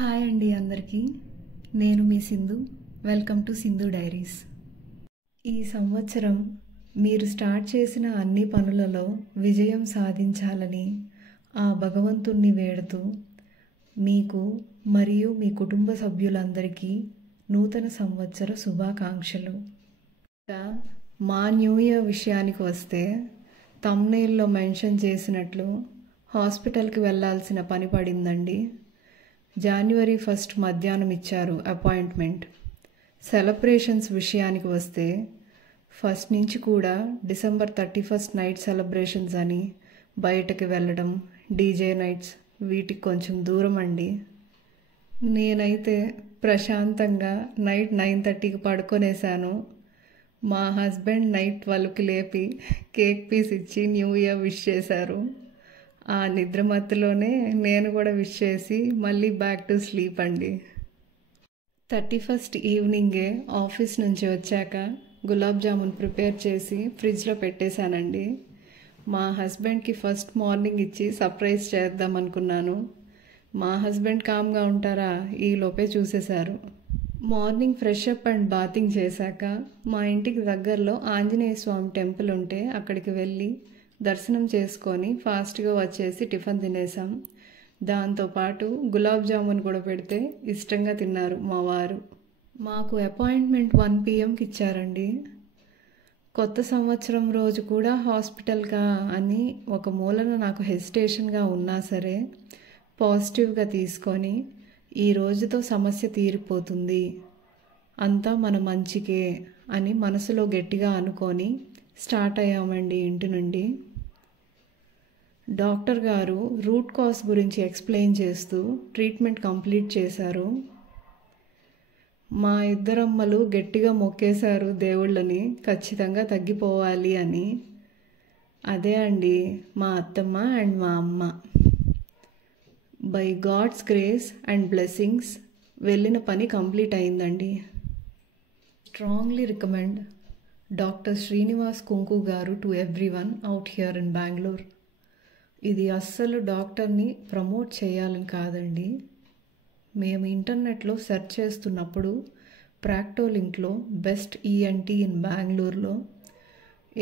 Hi అండి అందరికీ. నేను మీ Sindhu. Welcome to Sindhu Diaries. ఈ సంవత్సరం మీరు స్టార్ట్ చేసిన అన్ని పనులలో విజయం సాధించాలని ఆ భగవంతుణ్ణి వేడుతూ మీకు మరియు మీ కుటుంబ సభ్యులందరికీ నూతన సంవత్సర శుభాకాంక్షలు. మా న్యూ ఇయర్ విషయానికి వస్తే థంబ్నెయిల్లో మెన్షన్ చేసినట్లు హాస్పిటల్కి వెళ్ళాల్సిన పని పడిందండి. January 1 మధ్యాహ్నం ఇచ్చారు అపాయింట్మెంట్. సెలబ్రేషన్స్ విషయానికి వస్తే ఫస్ట్ నుంచి కూడా December 31 నైట్ సెలబ్రేషన్స్ అని బయటకు వెళ్ళడం, డీజే నైట్స్ వీటికి కొంచెం దూరం అండి. నేనైతే ప్రశాంతంగా నైట్ 9:30కి పడుకొనేసాను. మా హస్బెండ్ నైట్ 12కి లేపి కేక్ పీస్ ఇచ్చి న్యూ ఇయర్ విష్ చేశారు. ఆ నిద్రమత్తులోనే నేను కూడా విష్ చేసి మళ్ళీ బ్యాక్ టు స్లీప్ అండి. 31 ఈవినింగే ఆఫీస్ నుంచి వచ్చాక గులాబ్ జామున్ ప్రిపేర్ చేసి ఫ్రిడ్జ్లో పెట్టేశానండి. మా హస్బెండ్కి ఫస్ట్ మార్నింగ్ ఇచ్చి సర్ప్రైజ్ చేద్దాం అనుకున్నాను. మా హస్బెండ్ కామ్గా ఉంటారా, ఈలోపే చూసేశారు. Morning fresh up and bathing చేశాక మా ఇంటికి దగ్గరలో ఆంజనేయ స్వామి టెంపుల్ ఉంటే అక్కడికి వెళ్ళి దర్శనం చేసుకొని ఫాస్ట్గా వచ్చేసి టిఫిన్ తినేసాం. దాంతోపాటు గులాబ్ జామున్ కూడా పెడితే ఇష్టంగా తిన్నారు మా వారు. మాకు అపాయింట్మెంట్ 1 PM ఇచ్చారండి. కొత్త సంవత్సరం రోజు కూడా హాస్పిటల్గా అని ఒక మూలన నాకు హెసిటేషన్గా ఉన్నా సరే పాజిటివ్గా తీసుకొని ఈ రోజుతో సమస్య తీరిపోతుంది, అంతా మన మంచికే అని మనసులో గట్టిగా అనుకొని స్టార్ట్ అయ్యామండి ఇంటి నుండి. డాక్టర్ గారు రూట్ కాజ్ గురించి ఎక్స్ప్లెయిన్ చేస్తూ ట్రీట్మెంట్ కంప్లీట్ చేశారు. మా ఇద్దరమ్మలు గట్టిగా మొక్కేశారు దేవుళ్ళని ఖచ్చితంగా తగ్గిపోవాలి అని. అదే అండి మా అత్తమ్మ అండ్ మా అమ్మ. By God's grace and blessings వెళ్ళిన పని కంప్లీట్ అయిందండి. Strongly recommend doctor Srinivas Kunku garu to everyone out here in Bengaluru. ఇది అస్సలు డాక్టర్ని ప్రమోట్ చేయాలని కాదండి. మేము ఇంటర్నెట్లో సెర్చ్ చేస్తున్నప్పుడు ప్రాక్టోలింక్లో బెస్ట్ ENT ఇన్ బెంగళూరులో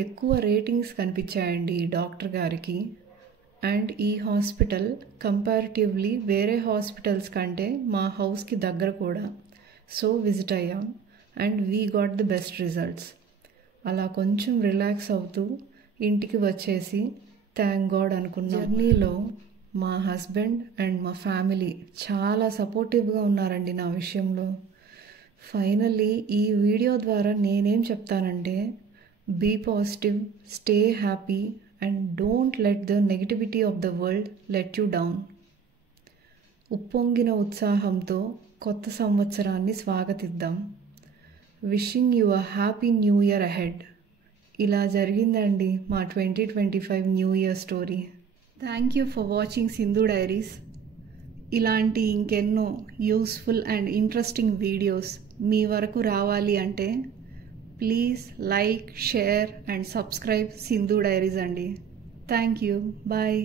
ఎక్కువ రేటింగ్స్ కనిపించాయండి ఈ డాక్టర్ గారికి. అండ్ ఈ హాస్పిటల్ కంపారిటివ్లీ వేరే హాస్పిటల్స్ కంటే మా హౌస్కి దగ్గర కూడా. సో విజిట్ అయ్యాం and we got the best results. అలా కొంచెం రిలాక్స్ అవుతూ ఇంటికి వచ్చేసి థ్యాంక్ గాడ్ అనుకున్నాం. జర్నీలో మా హస్బెండ్ అండ్ మా ఫ్యామిలీ చాలా సపోర్టివ్గా ఉన్నారండి నా విషయంలో. ఫైనల్లీ ఈ వీడియో ద్వారా నేనేం చెప్తానంటే be positive, stay happy and don't let the negativity of the world let you down. ఉప్పొంగిన ఉత్సాహంతో కొత్త సంవత్సరాన్ని స్వాగతిద్దాం. Wishing you a happy new year ahead. ఇలా జరిగిందండి మా 2025 new year story. Thank you for watching Sindhu Diaries. ఇలాంటి ఇంకెన్నో యూస్ఫుల్ అండ్ ఇంట్రెస్టింగ్ వీడియోస్ మీ వరకు రావాలి అంటే please like, share and subscribe Sindhu Diaries అండి. Thank you. బాయ్.